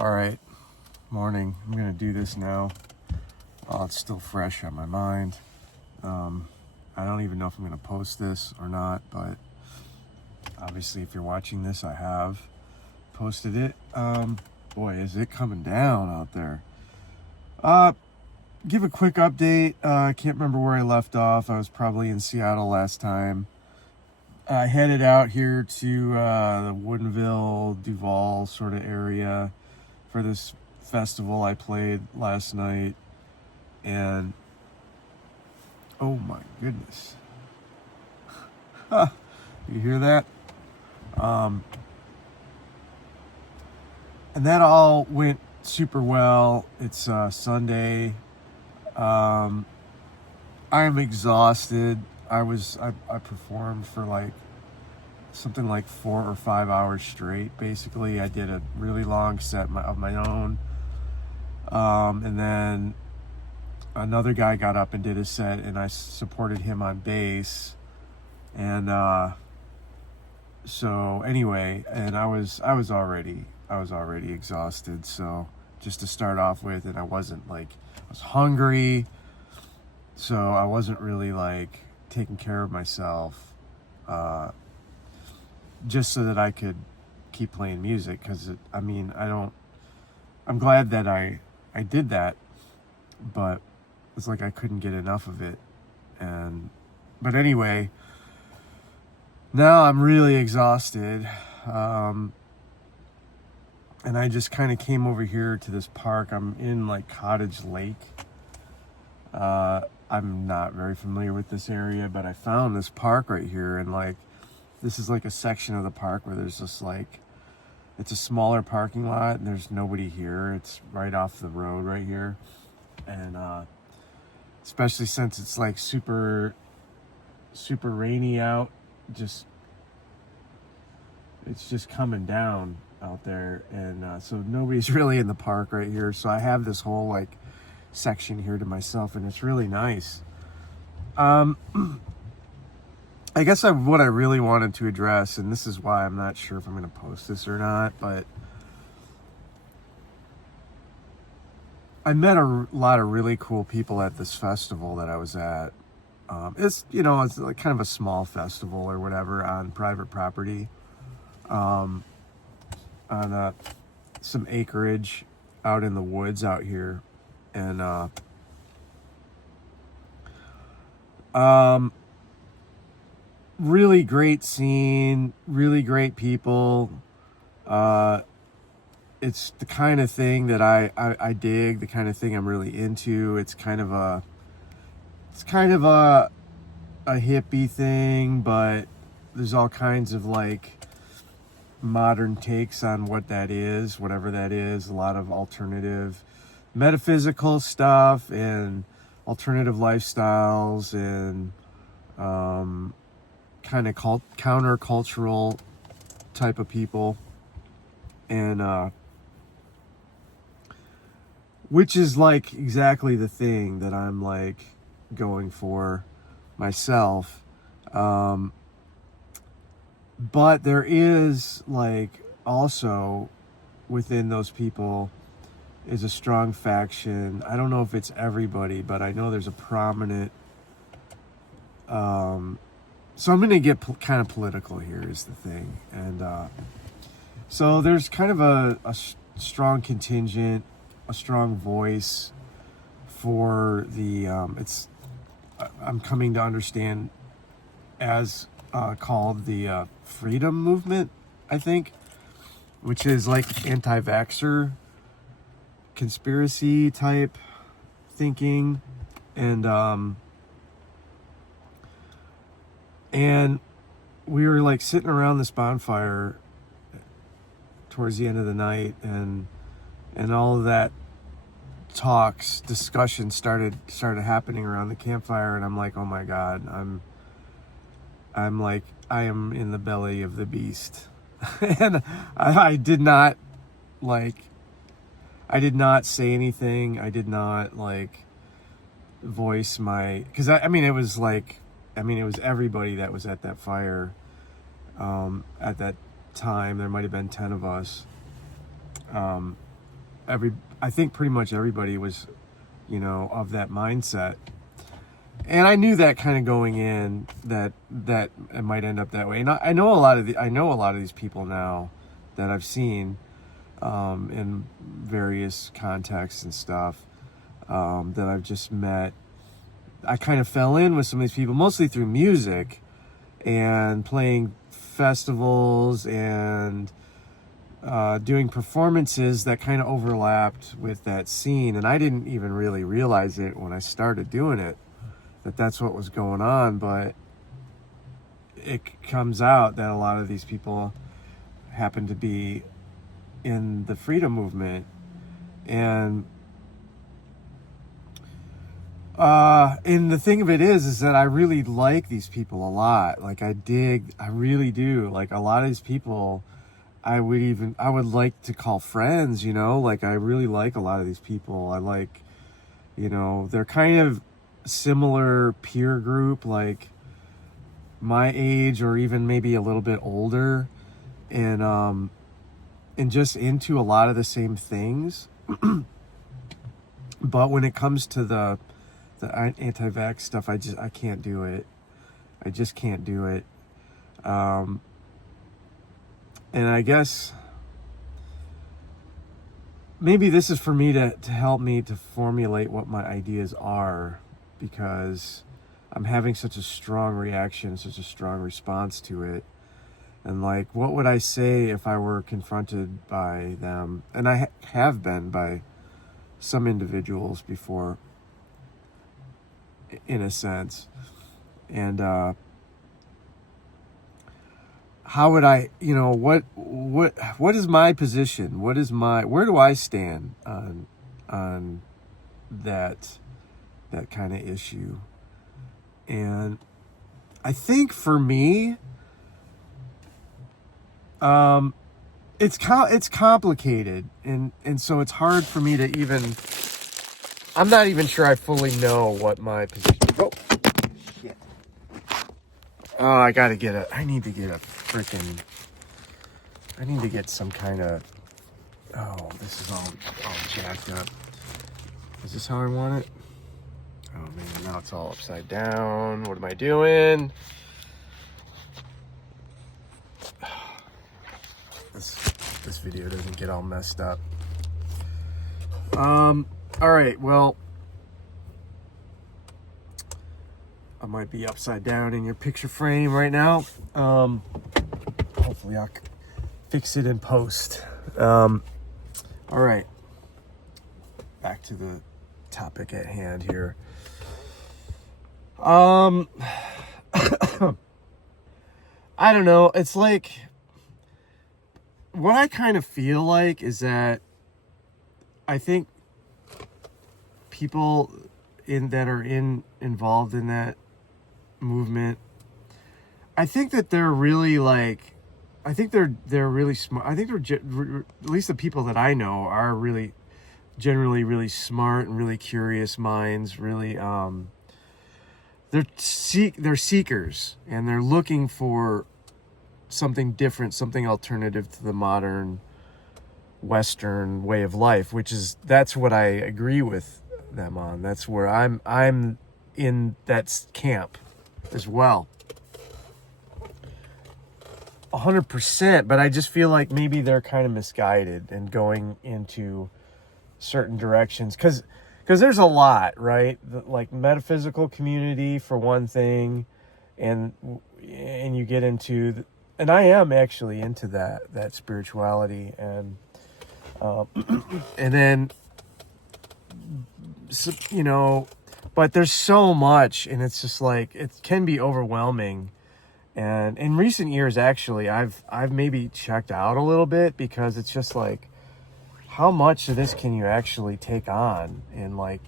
All right, morning. I'm gonna do this now. Oh, it's still fresh on my mind. I don't even know if I'm gonna post this or not, but obviously if you're watching this, I have posted it. Boy, is it coming down out there. Give a quick update. I can't remember where I left off. I was probably in Seattle last time. I headed out here to the Woodinville, Duval sort of area for this festival I played last night. And oh my goodness. You hear that? And that all went super well. It's Sunday. I'm exhausted. I performed for like something like 4 or 5 hours straight. Basically, I did a really long set of my own. And then another guy got up and did a set, and I supported him on bass. And so anyway, and I was already exhausted. So just to start off with, and I was hungry, so I wasn't really like taking care of myself, just so that I could keep playing music. Because I'm glad that I did that, but it's like I couldn't get enough of it. But anyway, now I'm really exhausted. And I just kind of came over here to this park. I'm in like Cottage Lake. I'm not very familiar with this area, but I found this park right here, and like this is like a section of the park where there's just like, it's a smaller parking lot and there's nobody here. It's right off the road right here. And especially since it's like super rainy out, it's just coming down out there. And so nobody's really in the park right here. So I have this whole like section here to myself, and it's really nice. I guess what I really wanted to address, and this is why I'm not sure if I'm going to post this or not, but I met a lot of really cool people at this festival that I was at. It's like kind of a small festival or whatever on private property, on some acreage out in the woods out here. And really great scene, really great people. It's the kind of thing that I dig, the kind of thing I'm really into. It's kind of a hippie thing, but there's all kinds of like modern takes on what that is, whatever that is. A lot of alternative metaphysical stuff and alternative lifestyles and kind of countercultural type of people, and which is like exactly the thing that I'm like going for myself. But there is like also within those people is a strong faction. I don't know if it's everybody, but I know there's a prominent, so I'm going to get kind of political here is the thing. And so there's kind of a strong contingent, a strong voice for the, I'm coming to understand as called the freedom movement, I think, which is like anti-vaxxer conspiracy type thinking. And we were like sitting around this bonfire towards the end of the night, and all of that discussion started happening around the campfire, and I'm like, oh my God, I'm like, I am in the belly of the beast. And I did not say anything. I did not like voice because it was everybody that was at that fire at that time. There might have been 10 of us. I think pretty much everybody was, of that mindset. And I knew that kind of going in, that it might end up that way. And I know a lot of these people now that I've seen in various contexts and stuff, that I've just met. I kind of fell in with some of these people mostly through music and playing festivals and doing performances that kind of overlapped with that scene. And I didn't even really realize it when I started doing it, that's what was going on. But it comes out that a lot of these people happen to be in the freedom movement. And the thing of it is that I really like these people a lot. Like I really do. Like a lot of these people I would like to call friends, like I really like a lot of these people. I like, they're kind of similar peer group, like my age or even maybe a little bit older, and just into a lot of the same things. But when it comes to the anti-vax stuff, I can't do it. I just can't do it. And I guess maybe this is for me to help me to formulate what my ideas are, because I'm having such a strong reaction, such a strong response to it. And like, what would I say if I were confronted by them? And I have been by some individuals before, in a sense. And how would I, what is my position? Where do I stand on that kind of issue? And I think for me, it's complicated, and so it's hard for me to even. I'm not even sure I fully know what my position. Oh, shit! Oh, I need to get some kind of. Oh, this is all jacked up. Is this how I want it? Oh man, now it's all upside down. What am I doing? This video doesn't get all messed up. All right, well, I might be upside down in your picture frame right now. Hopefully I'll fix it in post. All right, back to the topic at hand here. I don't know. It's like, what I kind of feel like is that I think people that are involved in that movement, I think that they're really like, I think they're really smart. I think at least the people that I know are really generally really smart and really curious minds. Really, they're seekers, and they're looking for something different, something alternative to the modern Western way of life, that's what I agree with them on. That's where I'm in that camp as well. 100%, but I just feel like maybe they're kind of misguided and going into certain directions, because there's a lot, right? Like metaphysical community for one thing, and you get into and I am actually into that spirituality, and then but there's so much, and it's just like, it can be overwhelming. And in recent years, actually, I've maybe checked out a little bit, because it's just like, how much of this can you actually take on? And like,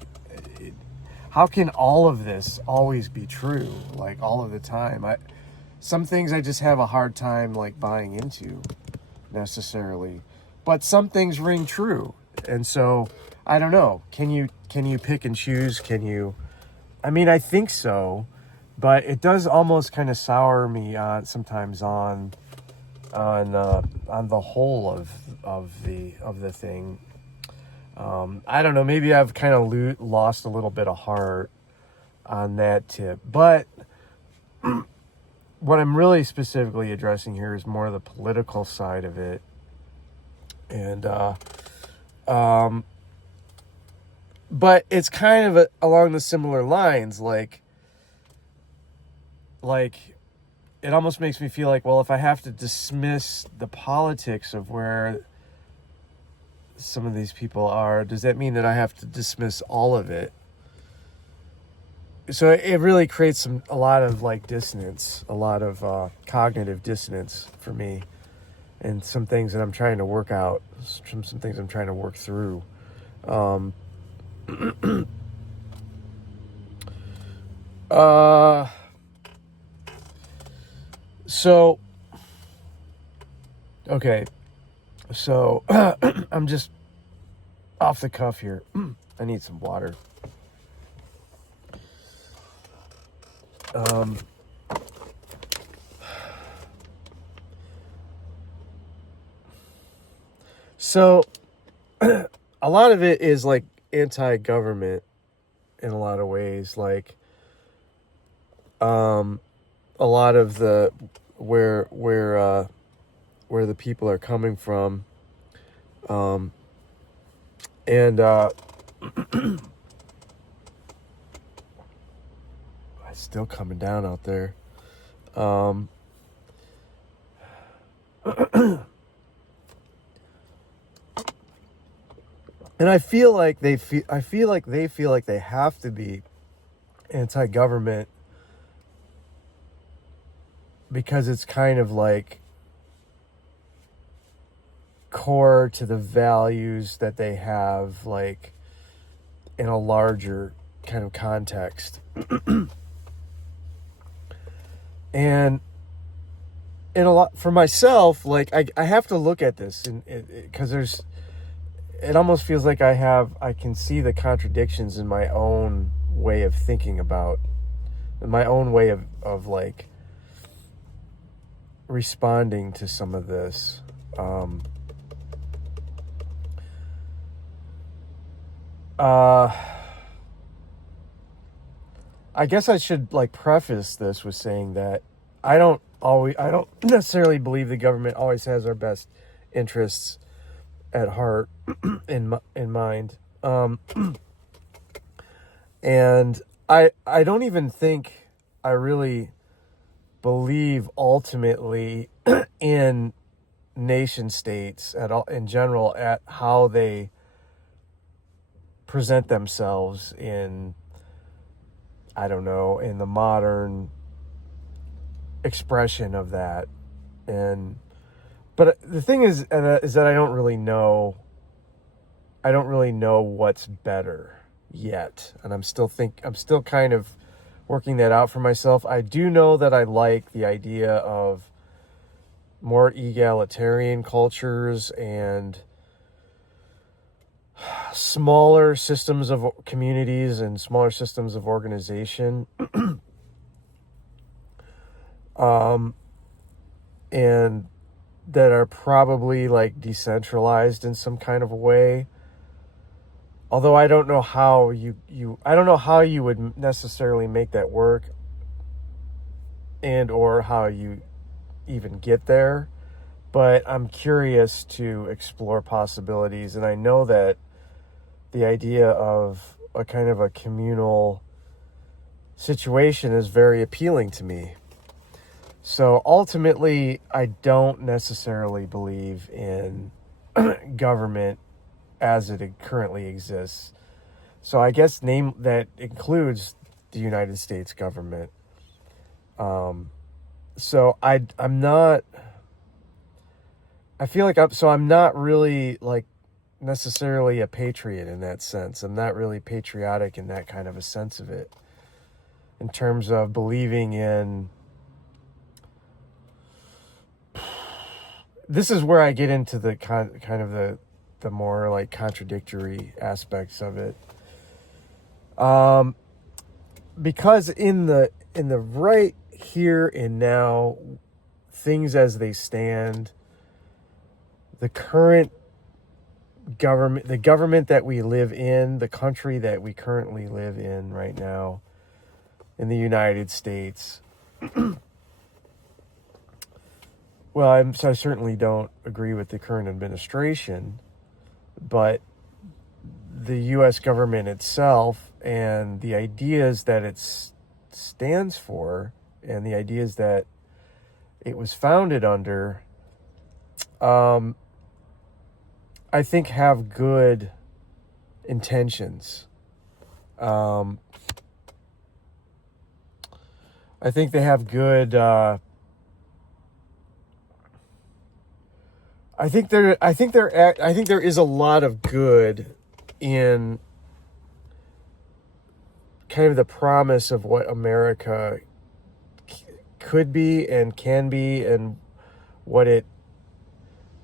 how can all of this always be true, like all of the time? Some things I just have a hard time like buying into necessarily, but some things ring true. And so I don't know, can you pick and choose? I think so, but it does almost kind of sour me sometimes on the whole of the thing. I don't know, maybe I've kind of lost a little bit of heart on that tip. But what I'm really specifically addressing here is more the political side of it. And, but it's kind of along the similar lines, like it almost makes me feel like, well, if I have to dismiss the politics of where some of these people are, does that mean that I have to dismiss all of it? So it really creates a lot of like dissonance, a lot of cognitive dissonance for me, and some things that I'm trying to work out, some things I'm trying to work through. So, okay, so I'm just off the cuff here. I need some water. So a lot of it is like anti-government in a lot of ways, like a lot of the where the people are coming from, and it's still coming down out there. And I feel like they feel like they have to be anti-government because it's kind of like core to the values that they have, like in a larger kind of context. And in a lot for myself, like I have to look at this and because it almost feels like I can see the contradictions in my own way of thinking about, in my own way of like responding to some of this. I guess I should like preface this with saying that I don't necessarily believe the government always has our best interests at heart in mind. And I don't even think I really believe ultimately in nation states at all in general, at how they present themselves in, I don't know, in the modern expression of that. But the thing is that I don't really know what's better yet, and I'm still kind of working that out for myself. I do know that I like the idea of more egalitarian cultures and smaller systems of communities and smaller systems of organization. And that are probably like decentralized in some kind of a way. Although I don't know how I don't know how you would necessarily make that work, and or how you even get there. But I'm curious to explore possibilities, and I know that the idea of a kind of a communal situation is very appealing to me. So ultimately, I don't necessarily believe in government as it currently exists. So I guess that includes the United States government. So I'm not. I feel like I'm not really like necessarily a patriot in that sense. I'm not really patriotic in that kind of a sense of it, in terms of believing in. This is where I get into the kind of the more like contradictory aspects of it. Because in the right here and now, things as they stand, the current the government that we live in, the country that we currently live in right now in the United States. Well, I certainly don't agree with the current administration, but the U.S. government itself and the ideas that it stands for and the ideas that it was founded under, I think have good intentions. I think they have good. I think there is a lot of good in kind of the promise of what America could be and can be and what it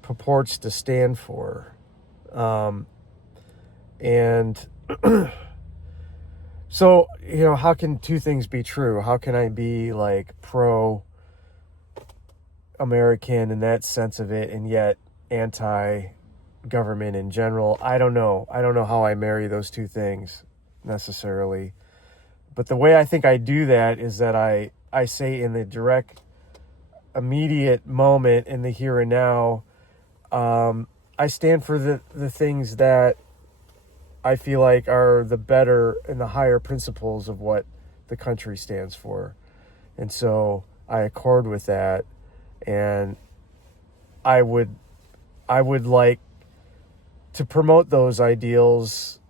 purports to stand for. And so, how can two things be true? How can I be like pro-American in that sense of it and yet anti-government in general? I don't know. I don't know how I marry those two things necessarily. But the way I think I do that is that I say in the direct, immediate moment, in the here and now, I stand for the things that I feel like are the better and the higher principles of what the country stands for. And so I accord with that. And I would like to promote those ideals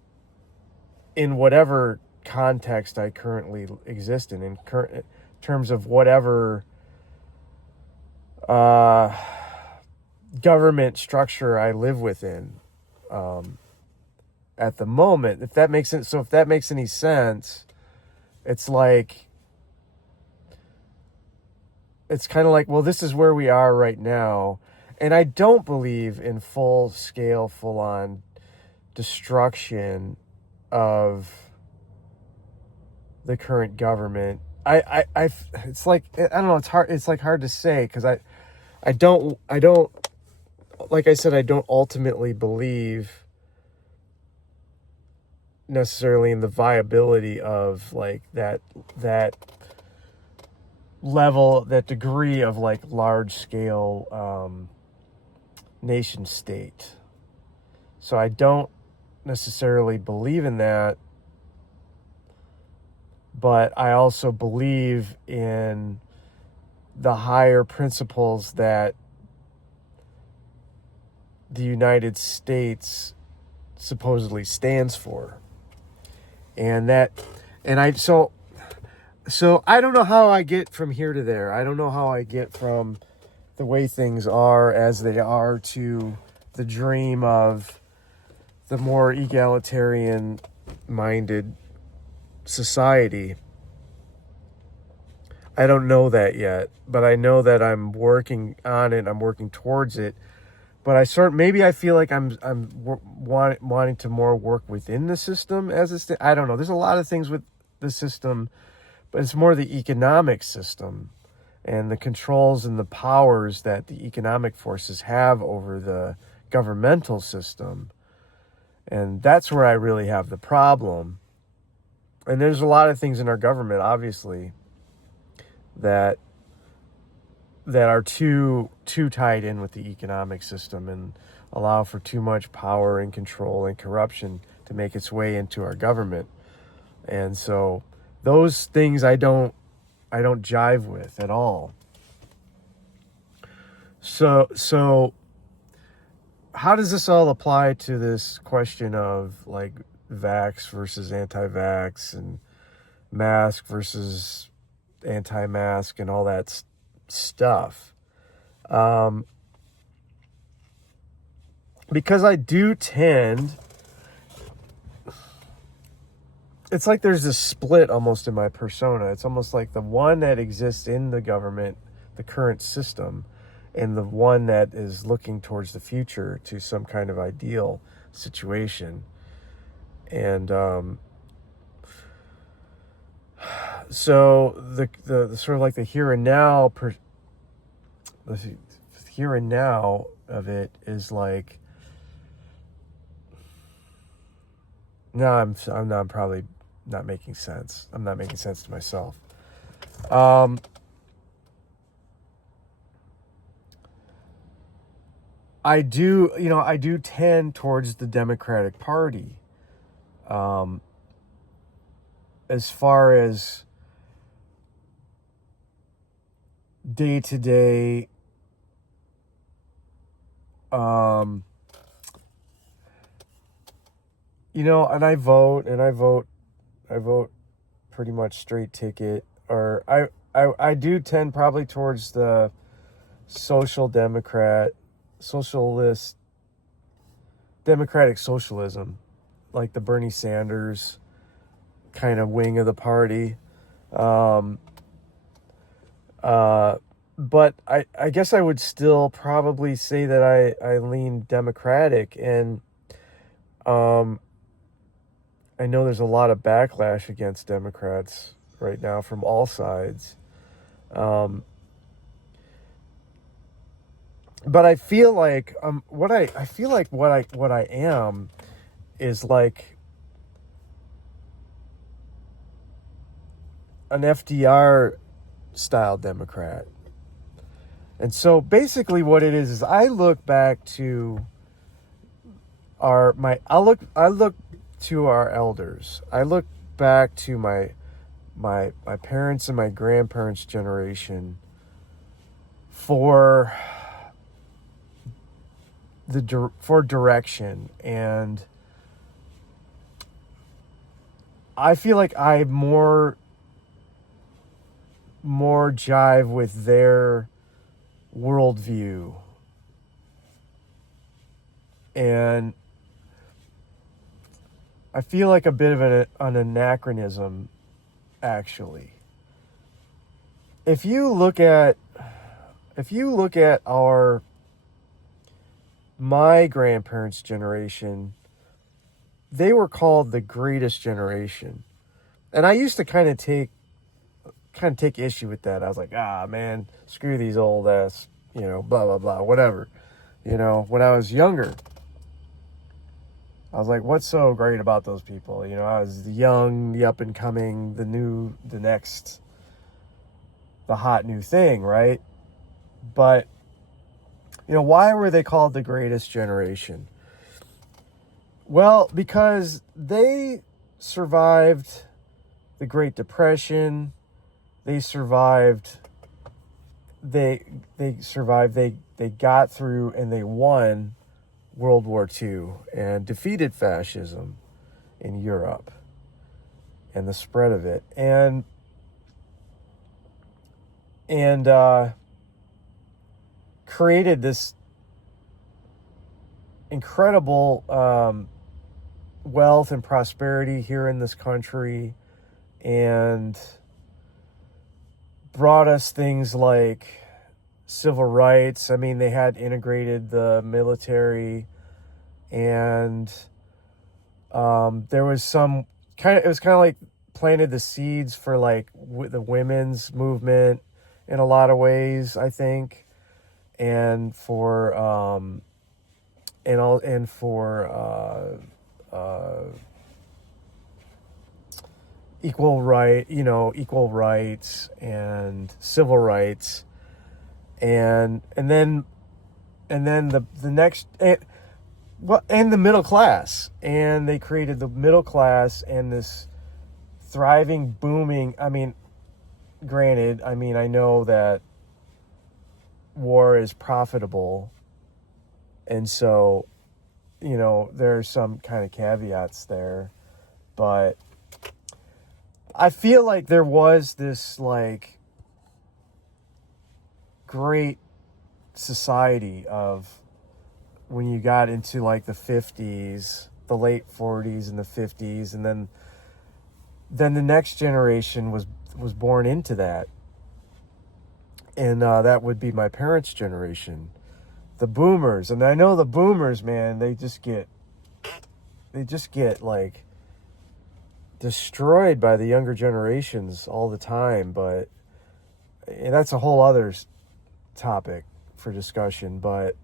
in whatever context I currently exist in terms of whatever government structure I live within at the moment. If that makes sense. So if that makes any sense, it's like, it's kind of like, well, this is where we are right now. And I don't believe in full-scale, full-on destruction of the current government. It's like, I don't know, it's like hard to say, because I don't, like I said, I don't ultimately believe necessarily in the viability of like that level, that degree of like large scale nation state. So I don't necessarily believe in that, but I also believe in the higher principles that the United States supposedly stands for. So I don't know how I get from here to there. I don't know how I get from the way things are as they are to the dream of the more egalitarian minded society. I don't know that yet, but I know that I'm working on it. I'm working towards it. But maybe I feel like I'm wanting to more work within the system as it's. I don't know. There's a lot of things with the system, but it's more the economic system and the controls and the powers that the economic forces have over the governmental system. And that's where I really have the problem. And there's a lot of things in our government, obviously, that are too tied in with the economic system and allow for too much power and control and corruption to make its way into our government. And so those things I don't jive with at all. So how does this all apply to this question of like vax versus anti-vax and mask versus anti-mask and all that stuff? Because I do tend, it's like there's this split almost in my persona. It's almost like the one that exists in the government, the current system, and the one that is looking towards the future to some kind of ideal situation. And so the sort of like the here and now the here and now of it is like No, I'm not probably not making sense. I'm not making sense to myself. I do tend towards the Democratic Party. As far as day to day, and I vote pretty much straight ticket, or I do tend probably towards the socialist, democratic socialism, like the Bernie Sanders kind of wing of the party. But I guess I would still probably say that I lean Democratic, and I know there's a lot of backlash against Democrats right now from all sides. But I feel like what I am is like an FDR style Democrat. And so basically what it is I look back to I look to our elders. I look back to my parents and my grandparents' generation for direction, and I feel like I more jive with their worldview, and I feel like a bit of an anachronism, actually. If you look at my grandparents' generation, they were called the greatest generation. And I used to kind of take issue with that. I was like, man, screw these old ass, blah, blah, blah, whatever. When I was younger, I was like, what's so great about those people? I was the young, the up and coming, the hot new thing, right? But, why were they called the greatest generation? Well, because they survived the Great Depression. They got through and they won World War II and defeated fascism in Europe and the spread of it. And created this incredible wealth and prosperity here in this country, and brought us things like civil rights. I mean, they had integrated the military, and there was some it was kind of like planted the seeds for like the women's movement in a lot of ways, I think, and for equal rights and civil rights, and then the next, and the middle class, and they created the middle class and this thriving, booming. I mean, granted, I know that war is profitable, and so there's some kind of caveats there, but I feel like there was this like great society of when you got into like the 50s, the late 40s and the 50s, and then the next generation was born into that. And that would be my parents' generation, the boomers. And I know the boomers, man, they just get like destroyed by the younger generations all the time. But and that's a whole other topic for discussion. But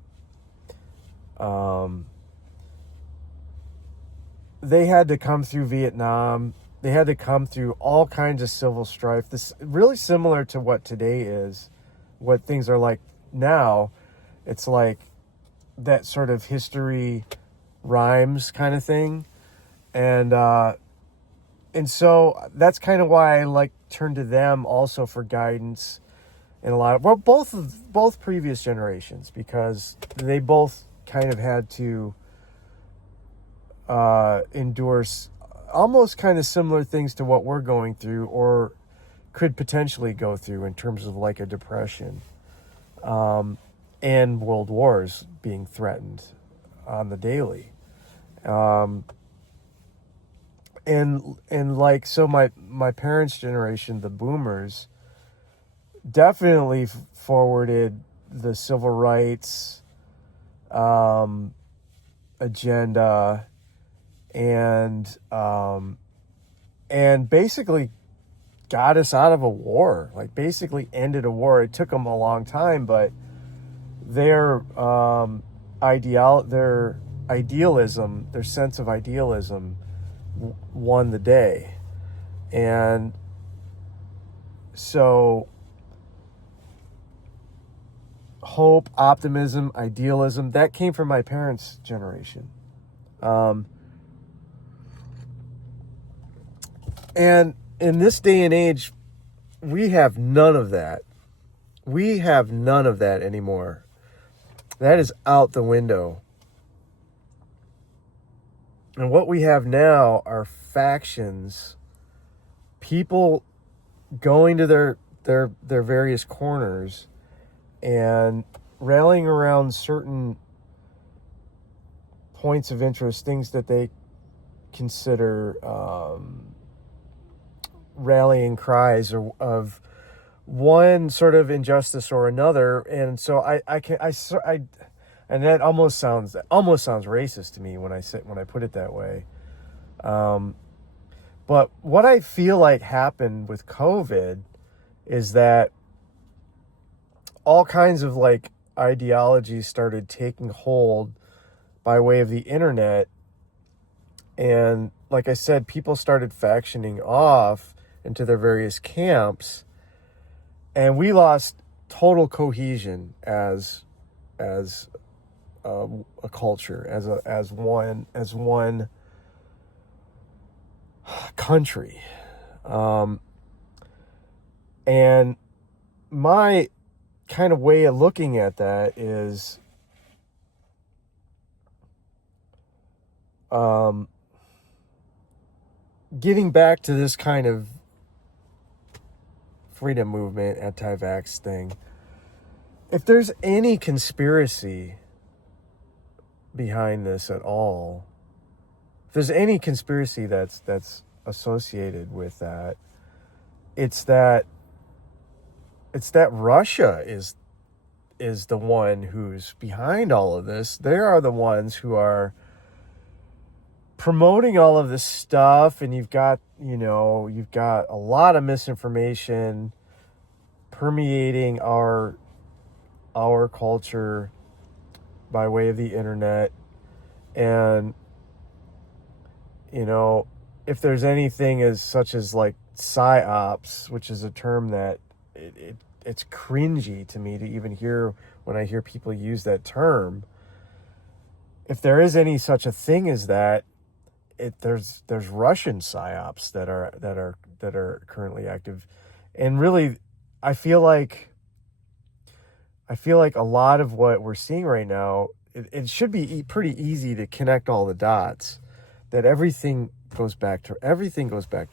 they had to come through Vietnam. They had to come through all kinds of civil strife. This really similar to what today is, what things are like now. It's like that sort of history rhymes kind of thing. And so that's kind of why I like turn to them also for guidance in a lot of, well, both previous generations, because they both kind of had to endure almost kind of similar things to what we're going through, or could potentially go through in terms of like a depression, and world wars being threatened on the daily. And like, so my parents' generation, the boomers, definitely forwarded the civil rights agenda, and basically got us out of a war, like basically ended a war. It took them a long time, but their idealism, their sense of idealism won the day. And so hope, optimism, idealism, that came from my parents' generation. And in this day and age, we have none of that. We have none of that anymore. That is out the window. And what we have now are factions, people going to their various corners and rallying around certain points of interest, things that they consider rallying cries of one sort of injustice or another. And so I and that almost sounds racist to me when I put it that way. But what I feel like happened with COVID is that all kinds of like ideologies started taking hold by way of the internet. And like I said, people started factioning off into their various camps, and we lost total cohesion as a culture, as one country. And my kind of way of looking at that is getting back to this kind of freedom movement, anti-vax thing. If there's any conspiracy behind this at all, if there's any conspiracy that's associated with that, it's that Russia is the one who's behind all of this. They are the ones who are promoting all of this stuff, and you've got a lot of misinformation permeating our culture by way of the internet. And if there's anything as such as like psyops, which is a term that it's cringy to me to even hear when I hear people use that term. If there is any such a thing as that, there's Russian psyops that are currently active. And really, I feel like a lot of what we're seeing right now, it should be pretty easy to connect all the dots, that everything goes back to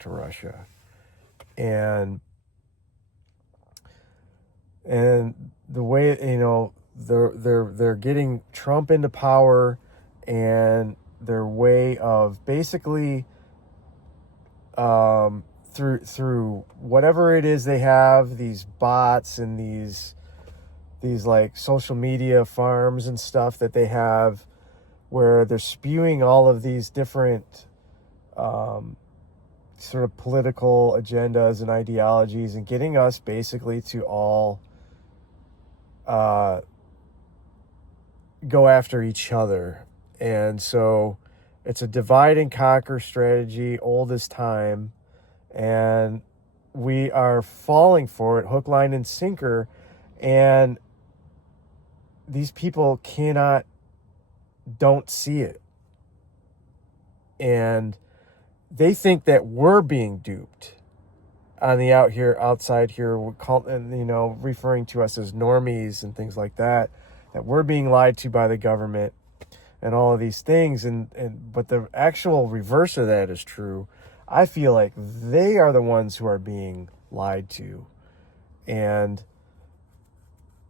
Russia. And the way, they're getting Trump into power, and their way of basically through whatever it is they have, these bots and these like social media farms and stuff that they have, where they're spewing all of these different sort of political agendas and ideologies, and getting us basically to all go after each other. And so It's a divide and conquer strategy, old as time, and we are falling for it, hook, line, and sinker. And these people don't see it. And they think that we're being duped on the outside here, referring to us as normies and things like that we're being lied to by the government and all of these things. But the actual reverse of that is true. I feel like they are the ones who are being lied to. And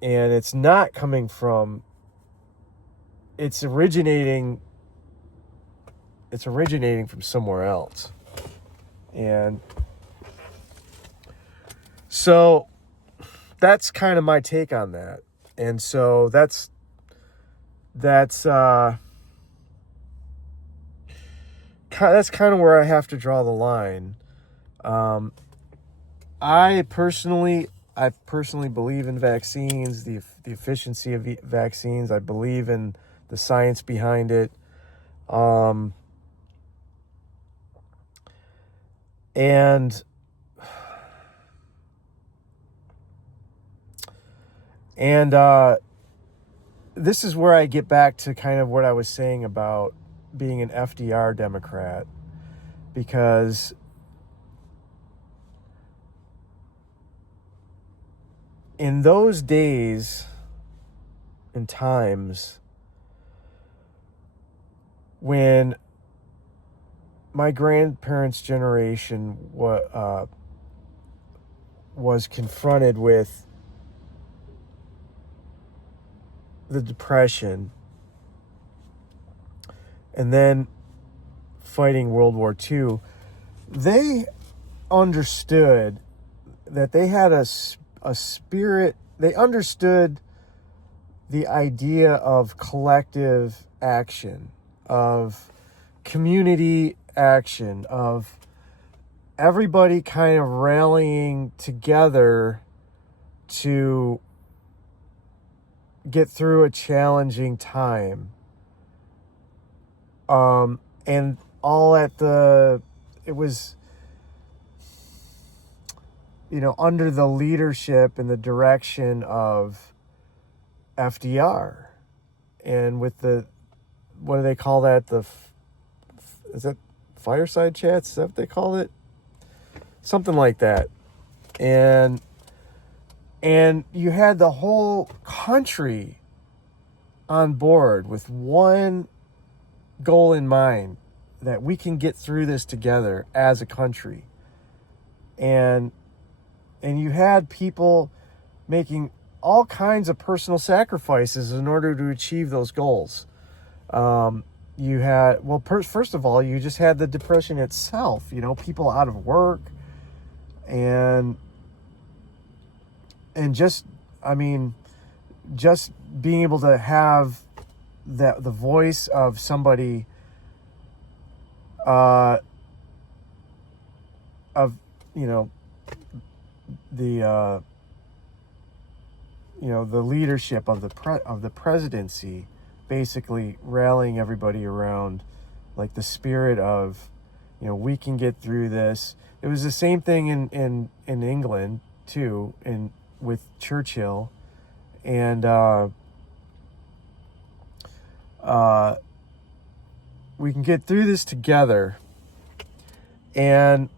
it's not coming from, it's originating from somewhere else. And so that's kind of my take on that. And so that's kind of where I have to draw the line. I personally believe in vaccines, the efficiency of vaccines. I believe in the science behind it. And this is where I get back to kind of what I was saying about being an FDR Democrat, because in those days and times when my grandparents' generation was confronted with the Depression and then fighting World War II, they understood that they had a spirit. They understood the idea of collective action, of community action, of everybody kind of rallying together to get through a challenging time. And all it was, under the leadership and the direction of FDR. And with what do they call that? Is that fireside chats? Is that what they call it? Something like that. And you had the whole country on board with one goal in mind, that we can get through this together as a country. And you had people making all kinds of personal sacrifices in order to achieve those goals. You had, first of all, you just had the Depression itself, people out of work and just being able to have the voice of somebody the leadership of the presidency, basically rallying everybody around, like, the spirit of, we can get through this. It was the same thing in England too, with Churchill, and we can get through this together. And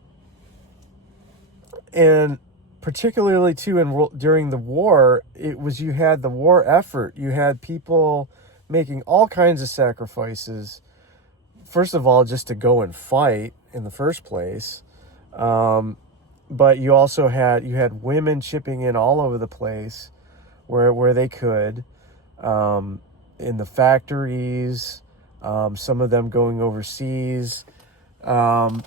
particularly too during the war, you had the war effort. You had people making all kinds of sacrifices. First of all, just to go and fight in the first place. But you also had women chipping in all over the place where they could, in the factories, some of them going overseas, and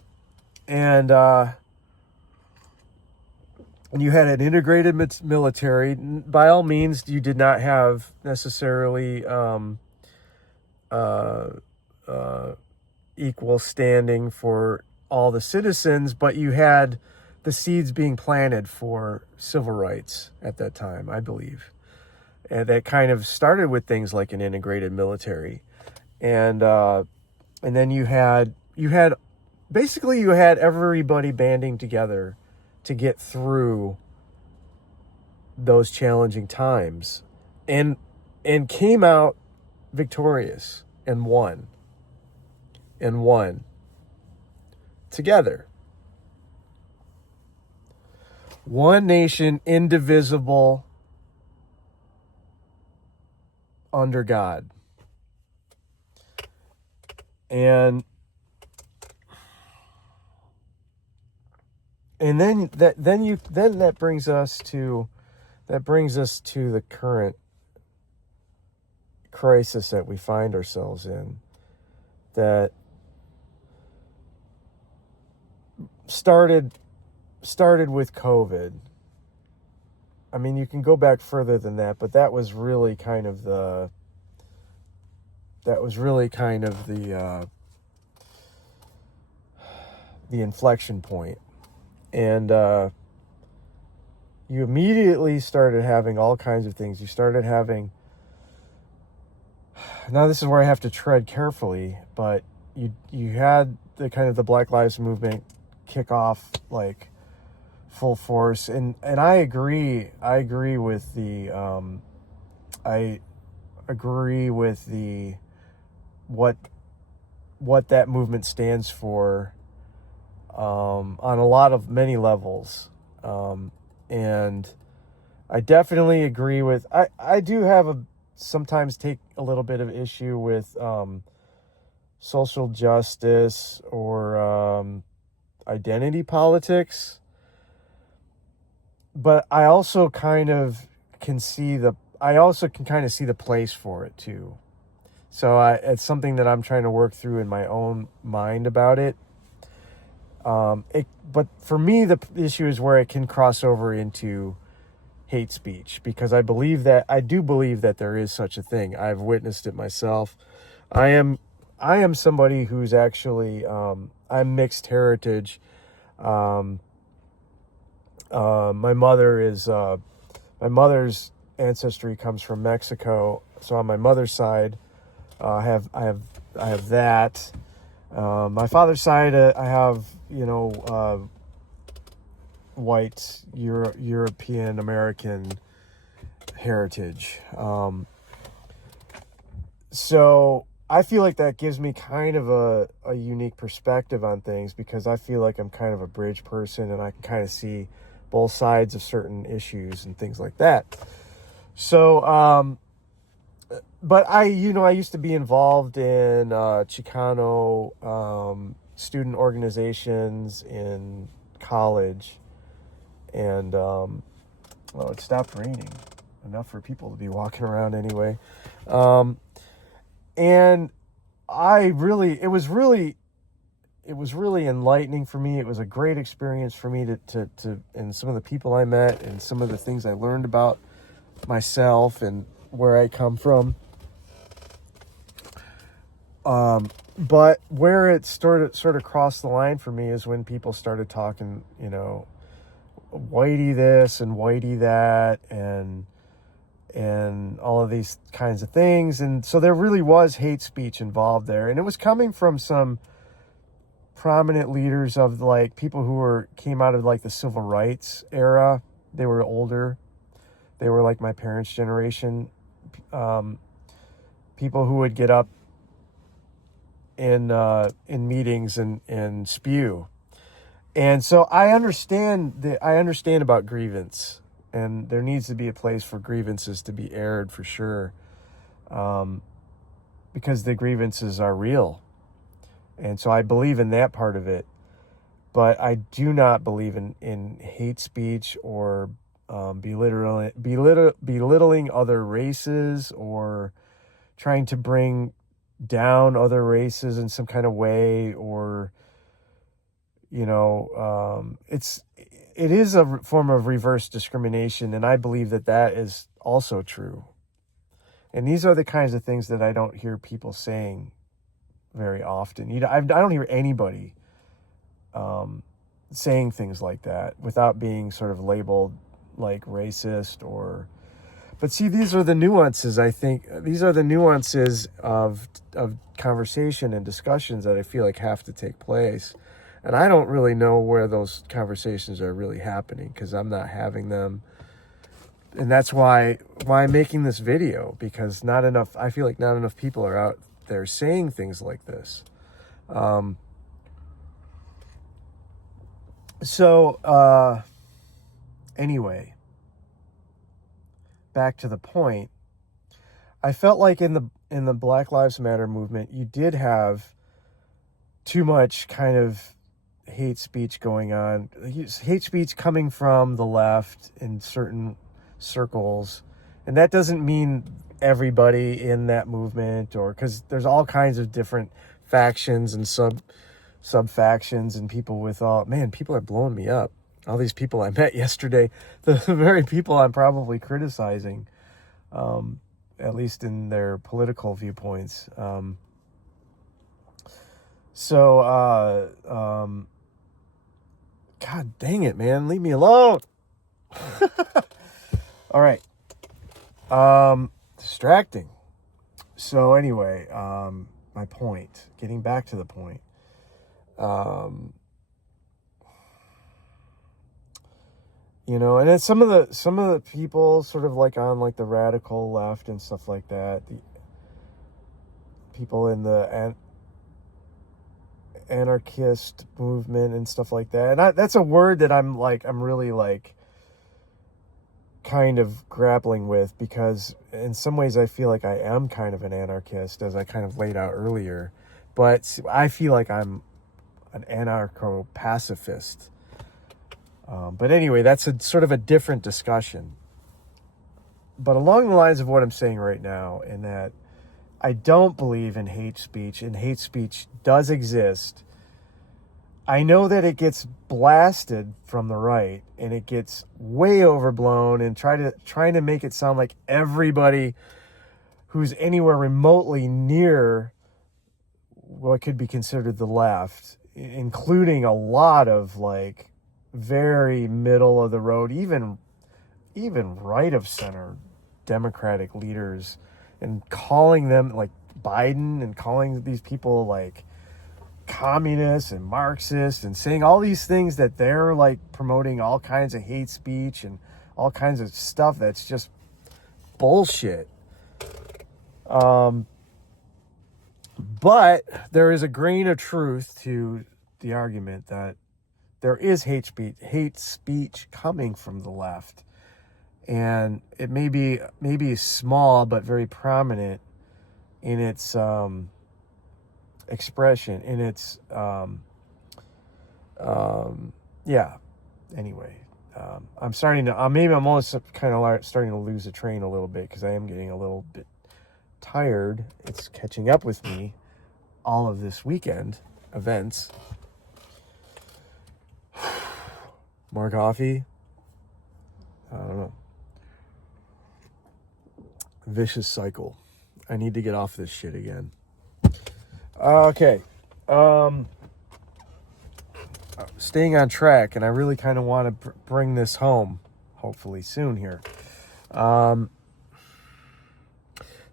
you had an integrated military. By all means, you did not have necessarily equal standing for all the citizens, but you had the seeds being planted for civil rights at that time, I believe. And that kind of started with things like an integrated military. And And then you had basically you had everybody banding together to get through those challenging times, and came out victorious and won together. One nation, indivisible, under God. And then that brings us to the current crisis that we find ourselves in, that started with COVID. I mean, you can go back further than that, but that was really kind of the inflection point. And you immediately started having all kinds of things. You started having, now this is where I have to tread carefully, but you had the kind of the Black Lives Movement kick off like full force, and I agree with the what that movement stands for on many levels, and I definitely agree with. I do have sometimes take a little bit of issue with social justice or identity politics, but I also kind of can see the place for it too. So it's something that I'm trying to work through in my own mind about it. But for me, the issue is where it can cross over into hate speech, because I do believe that there is such a thing. I've witnessed it myself. I am somebody who's actually, I'm mixed heritage. My mother's ancestry comes from Mexico. So on my mother's side, I have that. My father's side, I have, white European American heritage. So I feel like that gives me kind of a unique perspective on things, because I feel like I'm kind of a bridge person and I can kind of see both sides of certain issues and things like that. So, but I used to be involved in Chicano student organizations in college, and it stopped raining enough for people to be walking around anyway. And it was really enlightening for me. It was a great experience for me to and some of the people I met and some of the things I learned about myself and where I come from. But where it sort of crossed the line for me is when people started talking, whitey this and whitey that, and all of these kinds of things. And so there really was hate speech involved there. And it was coming from some prominent leaders of like people who came out of like the civil rights era. They were older. They were like my parents' generation. People who would get up in meetings and spew. And so I understand about grievance, and there needs to be a place for grievances to be aired for sure, because the grievances are real. And so I believe in that part of it, but I do not believe in hate speech or belittling other races or trying to bring down other races in some kind of way, or it is a form of reverse discrimination, and I believe that is also true. And these are the kinds of things that I don't hear people saying very often. I don't hear anybody saying things like that without being sort of labeled like racist or. But see, these are the nuances, I think. These are the nuances of conversation and discussions that I feel like have to take place. And I don't really know where those conversations are really happening because I'm not having them. And that's why I'm making this video, because I feel like not enough people are out there saying things like this. Anyway, back to the point. I felt like in the Black Lives Matter movement, you did have too much kind of hate speech going on. Hate speech coming from the left in certain circles. And that doesn't mean everybody in that movement, or because there's all kinds of different factions and sub factions and people with people are blowing me up. All these people I met yesterday, the very people I'm probably criticizing, at least in their political viewpoints. God dang it, man. Leave me alone. All right. Distracting. So anyway, my point, getting back to the point. And then some of the people sort of like on like the radical left and stuff like that, the people in the anarchist movement and stuff like that. And that's a word that I'm really like kind of grappling with, because in some ways I feel like I am kind of an anarchist, as I kind of laid out earlier, but I feel like I'm an anarcho-pacifist. But anyway, that's a sort of a different discussion. But along the lines of what I'm saying right now, in that I don't believe in hate speech, and hate speech does exist. I know that it gets blasted from the right, and it gets way overblown, and trying to make it sound like everybody who's anywhere remotely near what could be considered the left, including a lot of like very middle of the road, even right of center Democratic leaders, and calling them like Biden, and calling these people like communists and Marxists, and saying all these things that they're like promoting all kinds of hate speech and all kinds of stuff that's just bullshit. But there is a grain of truth to the argument that there is hate speech coming from the left, and it may be small but very prominent in its expression, in its anyway, I'm almost kind of starting to lose the train a little bit, because I am getting a little bit tired. It's catching up with me, all of this weekend events. More coffee? I don't know. Vicious cycle. I need to get off this shit again. Okay. Staying on track, and I really kind of want to bring this home, hopefully soon here.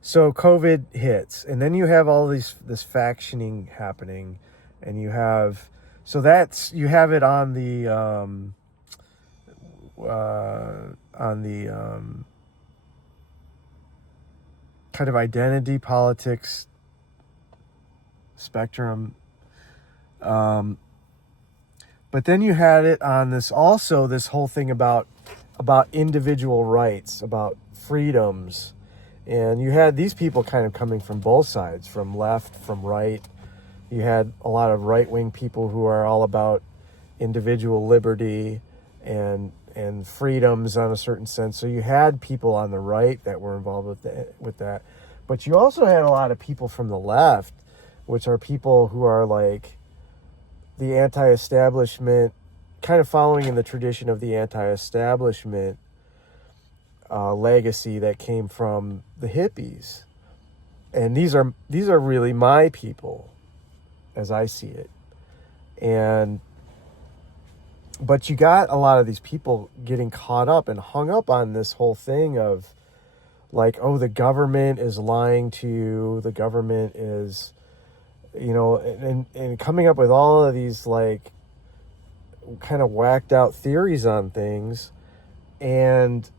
So COVID hits, and then you have all this factioning happening, and you have it on the kind of identity politics spectrum, but then you had it on this whole thing about individual rights, about freedoms. And you had these people kind of coming from both sides, from left, from right. You had a lot of right-wing people who are all about individual liberty and freedoms on a certain sense. So you had people on the right that were involved with that. But you also had a lot of people from the left, which are people who are like the anti-establishment, kind of following in the tradition of the anti-establishment legacy that came from the hippies. And these are really my people, as I see it. But you got a lot of these people getting caught up and hung up on this whole thing of like, oh, the government is lying to you, the government is, and coming up with all of these like kind of whacked out theories on things. And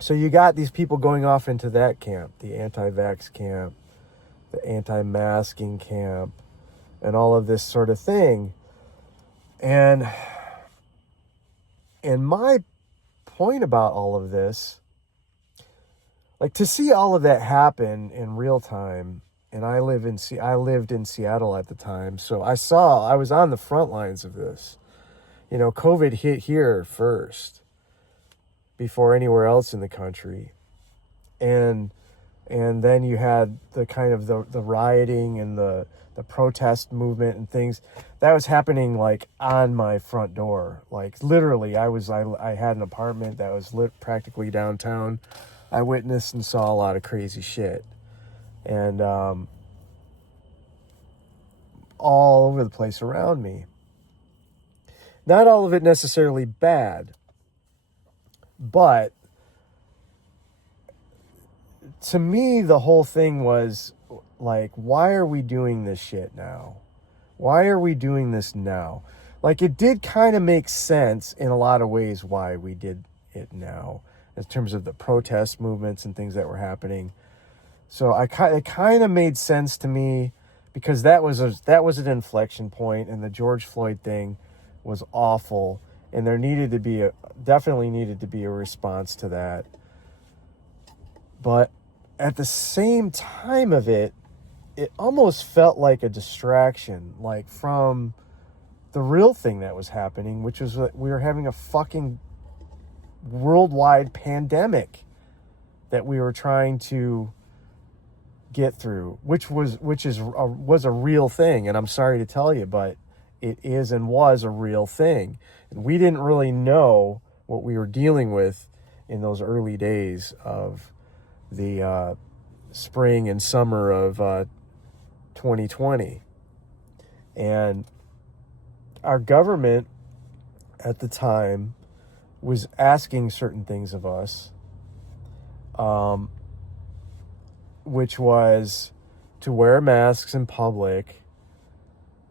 so you got these people going off into that camp, the anti-vax camp, the anti-masking camp, and all of this sort of thing. And my point about all of this, like, to see all of that happen in real time, and I lived in Seattle at the time, so I was on the front lines of this. COVID hit here first before anywhere else in the country. And then you had the kind of the rioting and the protest movement and things that was happening like on my front door. Like literally, I had an apartment that was practically downtown. I witnessed and saw a lot of crazy shit. And all over the place around me. Not all of it necessarily bad, but to me, the whole thing was like, why are we doing this shit now? Why are we doing this now? Like, it did kind of make sense in a lot of ways why we did it now, in terms of the protest movements and things that were happening. So it kind of made sense to me, because that was an inflection point, and the George Floyd thing was awful, and there definitely needed to be a response to that. But at the same time of it almost felt like a distraction, like from the real thing that was happening, which was that we were having a fucking worldwide pandemic that we were trying to get through, which was a real thing. And I'm sorry to tell you, but it is and was a real thing. And we didn't really know what we were dealing with in those early days of the spring and summer of 2020. And our government at the time was asking certain things of us, which was to wear masks in public,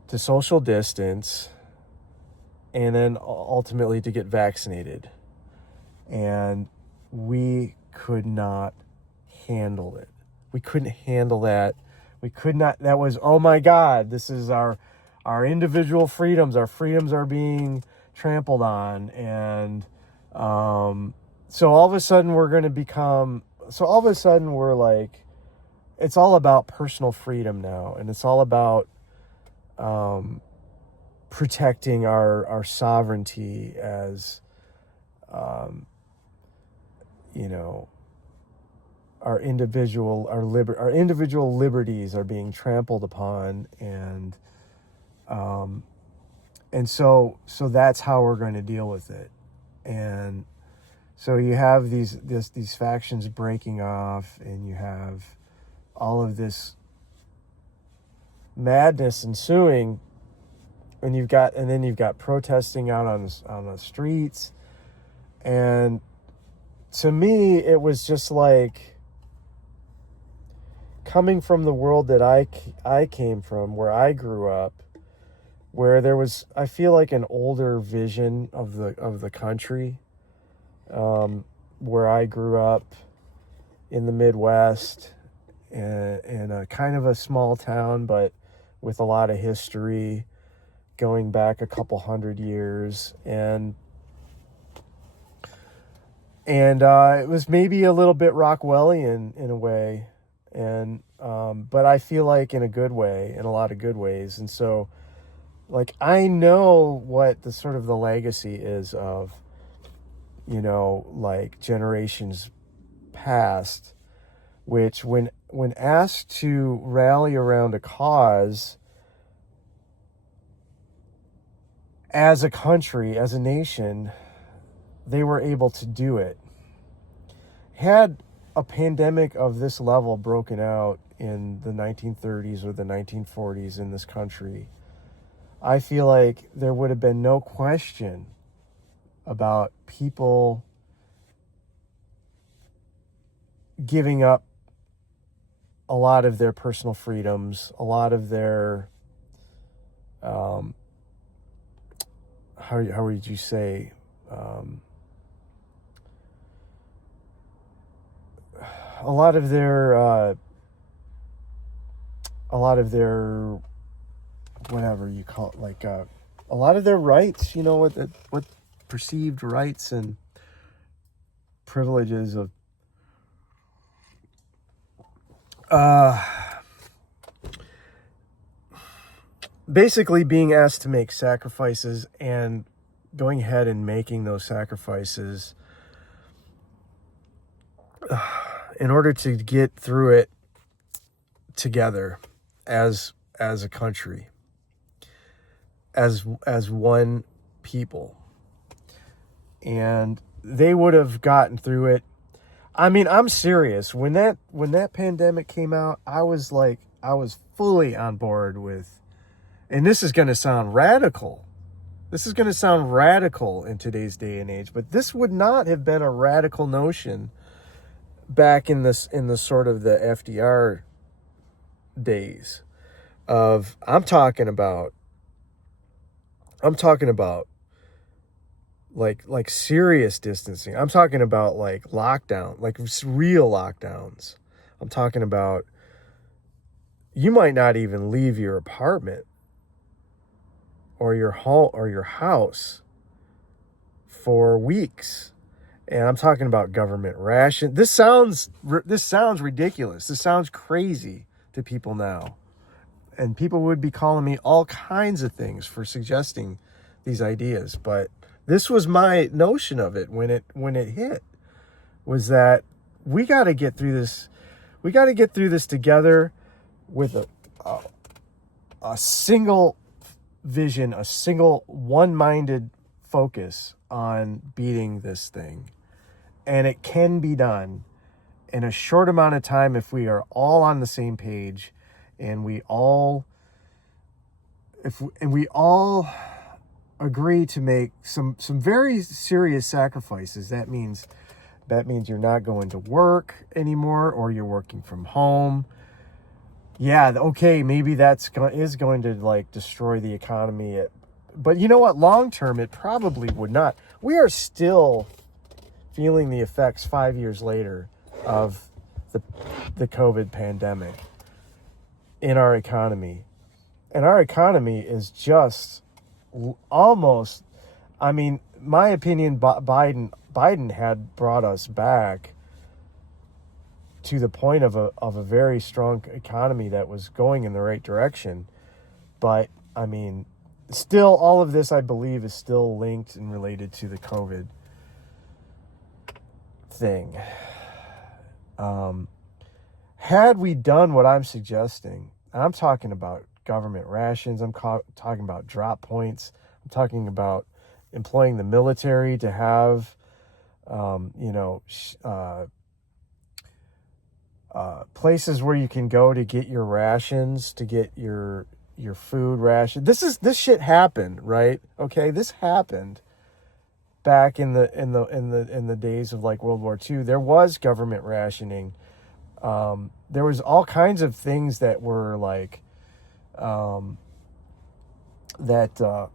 to social distance, and then ultimately to get vaccinated. And we could not handle it. We couldn't handle that. We could not. That was, oh my God, this is our individual freedoms. Our freedoms are being trampled on. And so all of a sudden we're like, it's all about personal freedom now. And it's all about protecting our sovereignty as, our individual liberties are being trampled upon, and so that's how we're going to deal with it. And so you have these factions breaking off, and you have all of this madness ensuing, and then you've got protesting out on the streets. And to me, it was just like coming from the world that I came from, where I grew up, where there was, I feel like, an older vision of the country, where I grew up in the Midwest, in a kind of a small town, but with a lot of history going back a couple hundred years. And it was maybe a little bit Rockwellian in a way, and but I feel like in a good way, in a lot of good ways. And so, like, I know what the sort of the legacy is of, like, generations past, which when asked to rally around a cause as a country, as a nation, they were able to do it. Had a pandemic of this level broken out in the 1930s or the 1940s in this country, I feel like there would have been no question about people giving up a lot of their personal freedoms, a lot of their, how would you say, a lot of their, whatever you call it, like, a lot of their rights, what perceived rights and privileges of, basically being asked to make sacrifices and going ahead and making those sacrifices in order to get through it together as a country, as one people. And they would have gotten through it. I mean, I'm serious. When that pandemic came out, I was fully on board with, and this is going to sound radical. This is going to sound radical in today's day and age, but this would not have been a radical notion back in the sort of the FDR days of, I'm talking about like serious distancing. I'm talking about like lockdown, like real lockdowns. I'm talking about, you might not even leave your apartment or your home or your house for weeks. And I'm talking about government ration. This sounds ridiculous. This sounds crazy to people now. And people would be calling me all kinds of things for suggesting these ideas. But this was my notion of it when it hit, was that we got to get through this. We got to get through this together with a single vision, a single one-minded focus on beating this thing. And it can be done in a short amount of time if we are all on the same page and we all agree to make some very serious sacrifices. That means you're not going to work anymore, or you're working from home. Yeah, okay, maybe is going to like destroy the economy. But you know what? Long term, it probably would not. We are still feeling the effects 5 years later of the COVID pandemic in our economy. And our economy is just almost, I mean, my opinion, Biden had brought us back to the point of a very strong economy that was going in the right direction. But I mean, still, all of this, I believe, is still linked and related to the COVID thing. Had we done what I'm suggesting, and I'm talking about government rations, I'm talking about drop points, I'm talking about employing the military to have, places where you can go to get your rations, to get your food ration. This shit happened, right? Okay, this happened back in the days of like World War II. There was government rationing. There was all kinds of things that were like that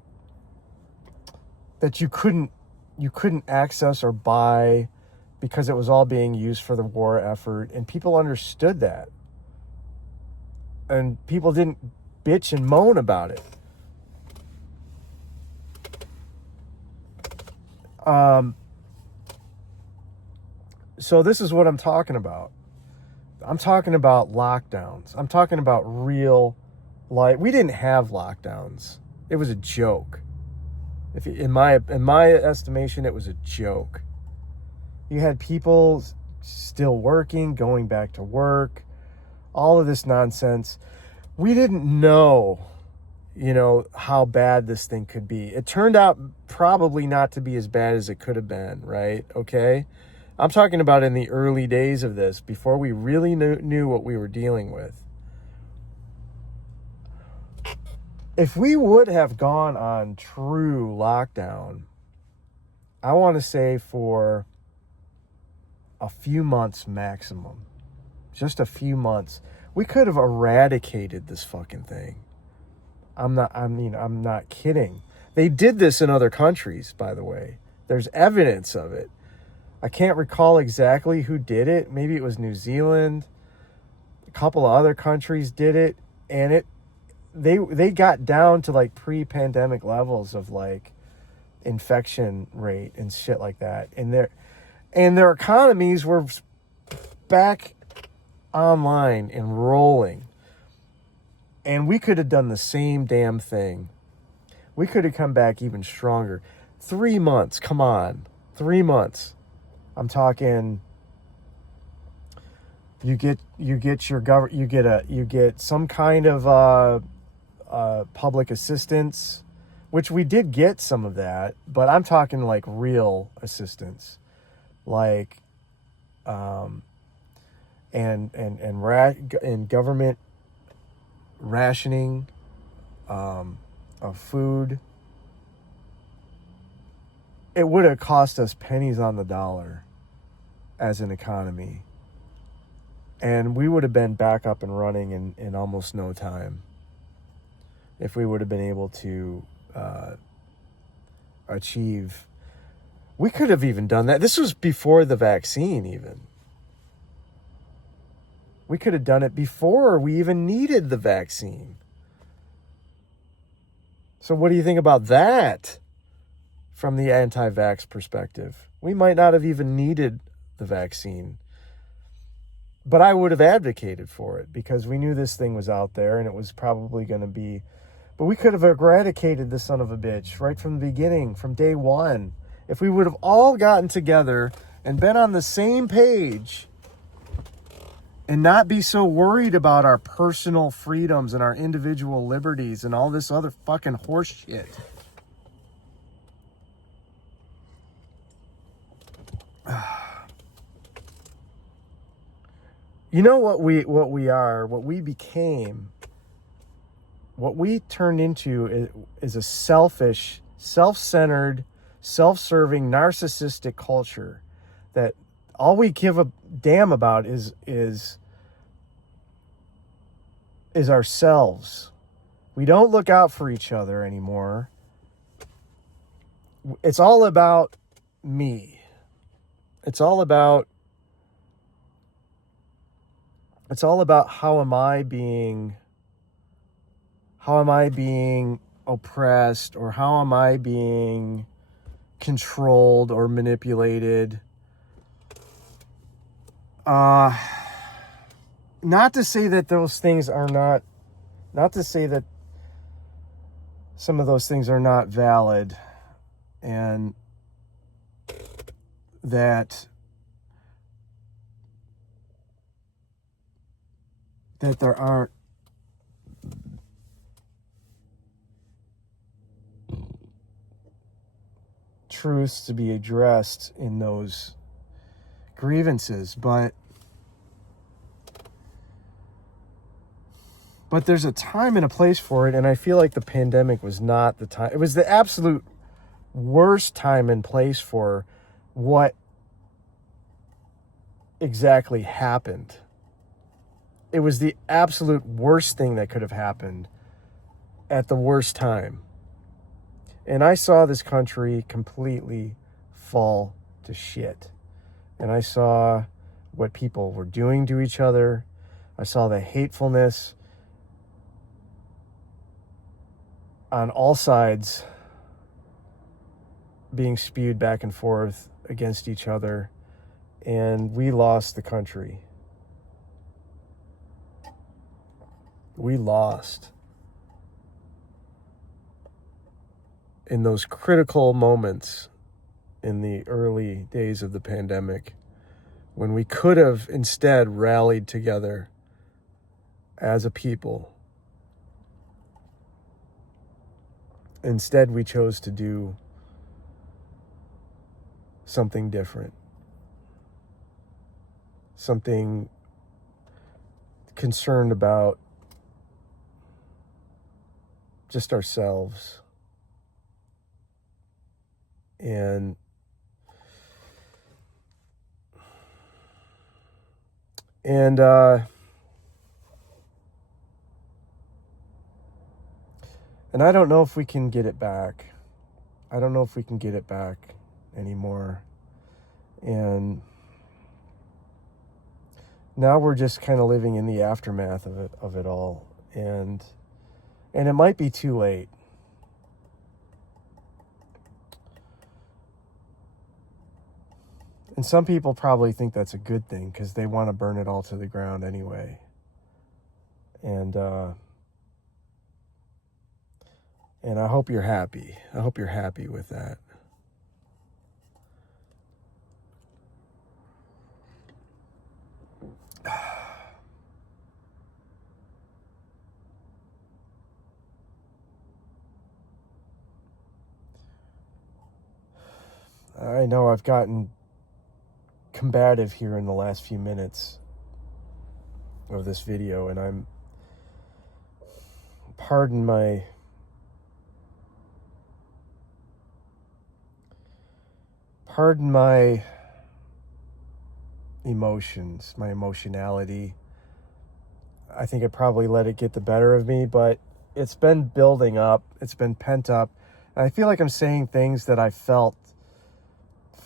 you couldn't access or buy because it was all being used for the war effort, and people understood that, and people didn't bitch and moan about it. So this is what I'm talking about. I'm talking about lockdowns. I'm talking about real life. We didn't have lockdowns. It was a joke. In my estimation, it was a joke. You had people still working, going back to work, all of this nonsense. We didn't know, how bad this thing could be. It turned out probably not to be as bad as it could have been, right? Okay? I'm talking about in the early days of this, before we really knew what we were dealing with. If we would have gone on true lockdown, I want to say for a few months maximum, just a few months, we could have eradicated this fucking thing. I'm not kidding. They did this in other countries, by the way. There's evidence of it. I can't recall exactly who did it. Maybe it was New Zealand. A couple of other countries did it, and they got down to like pre-pandemic levels of like infection rate and shit like that. And their economies were back online and rolling. And we could have done the same damn thing. We could have come back even stronger. 3 months, come on. 3 months. I'm talking you get some kind of public assistance, which we did get some of that, but I'm talking like real assistance. Like and government rationing of food. It would have cost us pennies on the dollar as an economy. And we would have been back up and running in almost no time if we would have been able to achieve. We could have even done that. This was before the vaccine even. We could have done it before we even needed the vaccine. So what do you think about that from the anti-vax perspective? We might not have even needed the vaccine. But I would have advocated for it because we knew this thing was out there and it was probably going to be. But we could have eradicated the son of a bitch right from the beginning, from day one. If we would have all gotten together and been on the same page and not be so worried about our personal freedoms and our individual liberties and all this other fucking horse shit. You know what we are, what we became, what we turned into is a selfish, self-centered, self-serving, narcissistic culture that all we give a damn about is ourselves. We don't look out for each other anymore. It's all about me. It's all about how am I being oppressed, or how am I being controlled or manipulated. Not to say that those things are not to say that some of those things are not valid, and that there aren't truths to be addressed in those grievances, but there's a time and a place for it, and I feel like the pandemic was not the time. It was the absolute worst time and place for what exactly happened. It was the absolute worst thing that could have happened at the worst time. And I saw this country completely fall to shit. And I saw what people were doing to each other. I saw the hatefulness on all sides being spewed back and forth against each other. And we lost the country. We lost. In those critical moments in the early days of the pandemic, when we could have instead rallied together as a people. Instead, we chose to do something different. Something concerned about just ourselves. And And and I don't know if we can get it back. I don't know if we can get it back anymore. And now we're just kind of living in the aftermath of it all. And it might be too late. And some people probably think that's a good thing because they want to burn it all to the ground anyway. And I hope you're happy. I hope you're happy with that. I know I've gotten combative here in the last few minutes of this video, and I'm, pardon my emotions, my emotionality. I think I probably let it get the better of me, but it's been building up. It's been pent up. And I feel like I'm saying things that I felt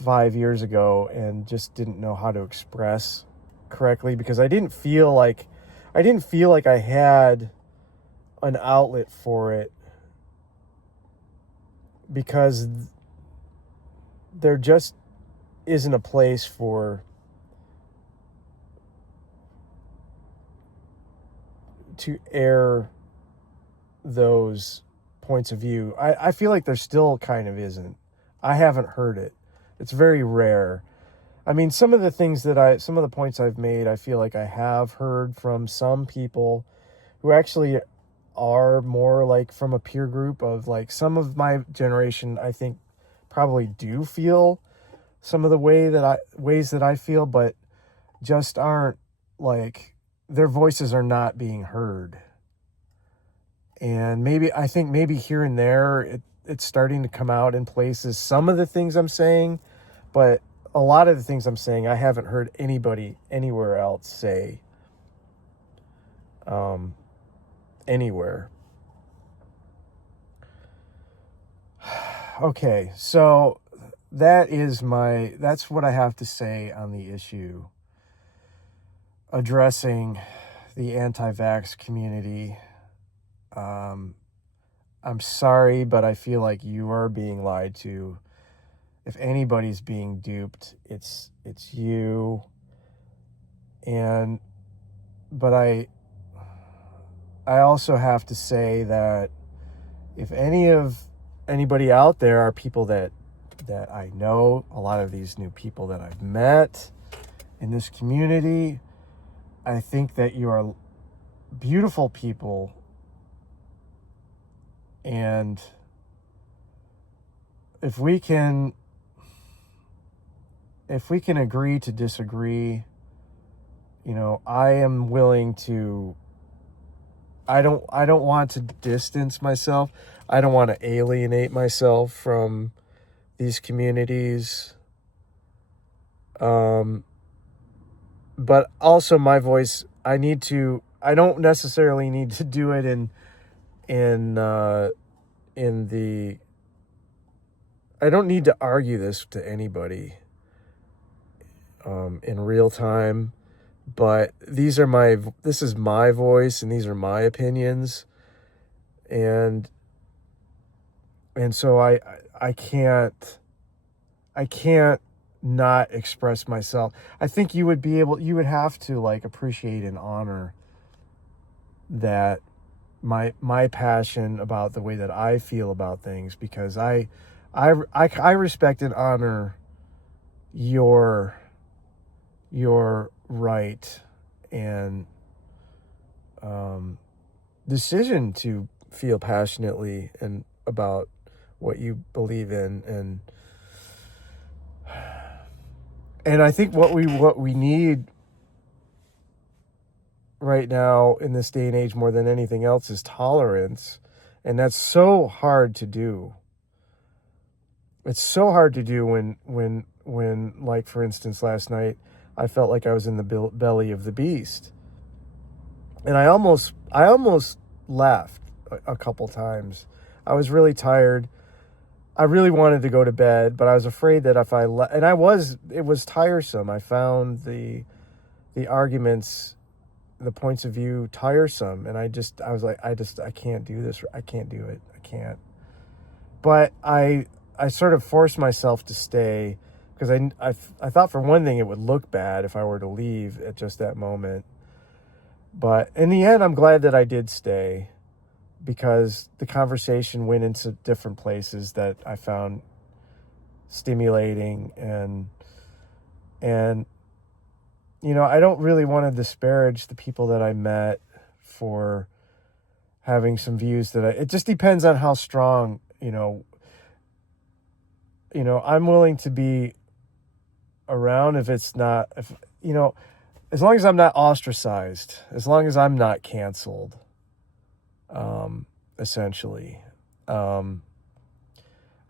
5 years ago and just didn't know how to express correctly because I didn't feel like I had an outlet for it, because there just isn't a place to air those points of view. I feel like there still kind of isn't. I haven't heard it. It's very rare. I mean, some of the points I've made, I feel like I have heard from some people who actually are more like from a peer group of like some of my generation. I think probably do feel some of the ways that I feel, but just aren't, like, their voices are not being heard. And I think maybe here and there it's starting to come out in places, some of the things I'm saying, but a lot of the things I'm saying I haven't heard anybody anywhere else say anywhere. Okay, so that's what I have to say on the issue addressing the anti-vax community. I'm sorry, but I feel like you are being lied to. If anybody's being duped, it's you. But I also have to say that if anybody out there are people that I know, a lot of these new people that I've met in this community, I think that you are beautiful people. And if we can agree to disagree, I am willing to. I don't want to distance myself. I don't want to alienate myself from these communities. But also my voice, I don't necessarily need to do it I don't need to argue this to anybody in real time, but this is my voice and these are my opinions, and so I can't not express myself. I think you would have to like appreciate and honor that my passion about the way that I feel about things, because I respect and honor your right and decision to feel passionately and about what you believe in, and I think what we need right now in this day and age more than anything else is tolerance. And that's so hard to do. It's so hard to do when like, for instance, last night I felt like I was in the belly of the beast. And I almost left a couple times. I was really tired. I really wanted to go to bed, but I was afraid that if I and it was tiresome. I found the arguments, the points of view tiresome, and I was like, I can't do this. I can't do it. I can't. But I sort of forced myself to stay because I thought, for one thing, it would look bad if I were to leave at just that moment. But in the end, I'm glad that I did stay, because the conversation went into different places that I found stimulating. And you know, I don't really want to disparage the people that I met for having some views that it just depends on how strong, I'm willing to be around if as long as I'm not ostracized, as long as I'm not canceled, essentially. I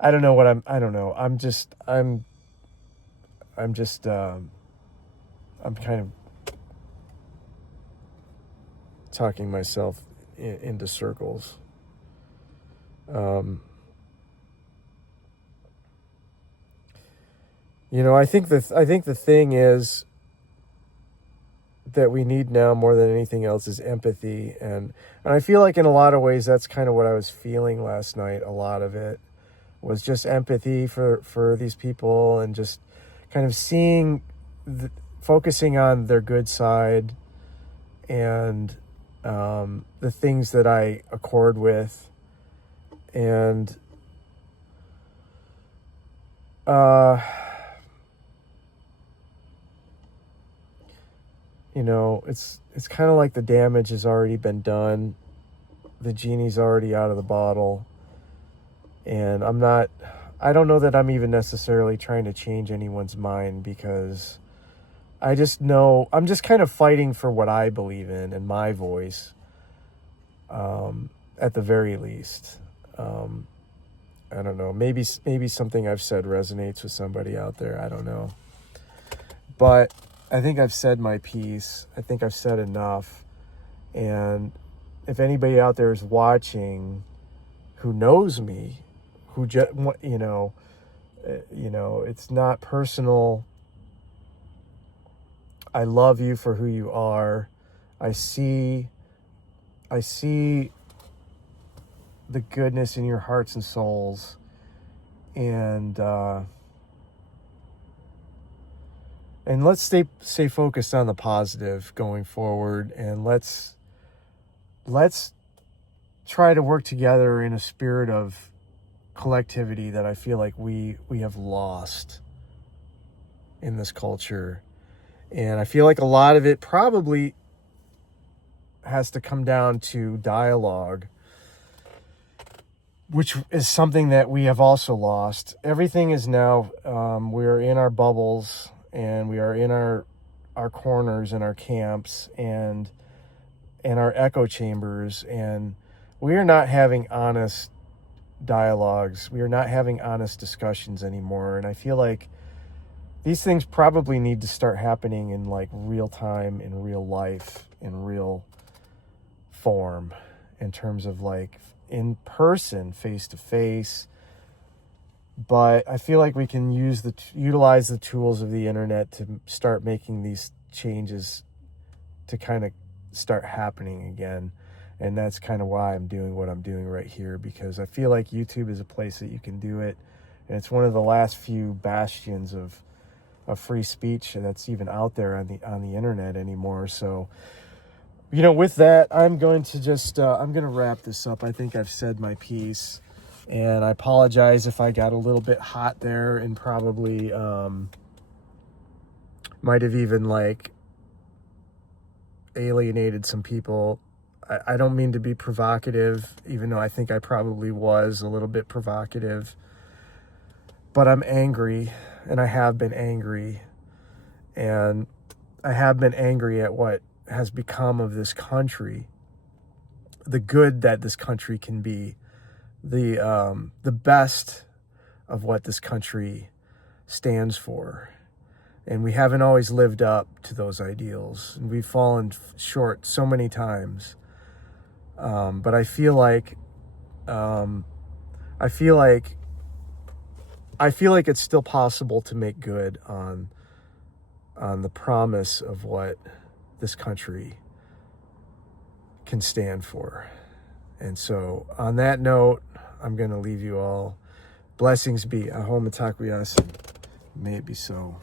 don't know I don't know. I'm kind of talking myself into circles. I think the thing is that we need now more than anything else is empathy, and I feel like in a lot of ways that's kind of what I was feeling last night. A lot of it was just empathy for these people, and just kind of focusing on their good side, and the things that I accord with, and it's kind of like the damage has already been done. The genie's already out of the bottle. And I don't know that I'm even necessarily trying to change anyone's mind, because I just know I'm just kind of fighting for what I believe in and my voice, at the very least. I don't know. Maybe something I've said resonates with somebody out there. I don't know. But I think I've said my piece. I think I've said enough. And if anybody out there is watching who knows me, who just, it's not personal. I love you for who you are. I see the goodness in your hearts and souls. And let's stay focused on the positive going forward, and let's try to work together in a spirit of collectivity that I feel like we have lost in this culture. And I feel like a lot of it probably has to come down to dialogue, which is something that we have also lost. Everything is now, we're in our bubbles, and we are in our corners and our camps and our echo chambers, and we are not having honest dialogues. We are not having honest discussions anymore. And I feel like these things probably need to start happening in like real time, in real life, in real form, in terms of like in person, face to face. But I feel like we can utilize the tools of the internet to start making these changes to kind of start happening again. And that's kind of why I'm doing what I'm doing right here, because I feel like YouTube is a place that you can do it. And it's one of the last few bastions of free speech that's even out there on the internet anymore. So, with that, I'm going to just, I'm going to wrap this up. I think I've said my piece. And I apologize if I got a little bit hot there and probably might have even like alienated some people. I don't mean to be provocative, even though I think I probably was a little bit provocative. But I'm angry, and I have been angry. And I have been angry at what has become of this country, the good that this country can be, the best of what this country stands for. And we haven't always lived up to those ideals. And we've fallen short so many times. But I feel like it's still possible to make good on the promise of what this country can stand for. And so on that note, I'm going to leave you all. Blessings be. Ahom Takwiyas. May it be so.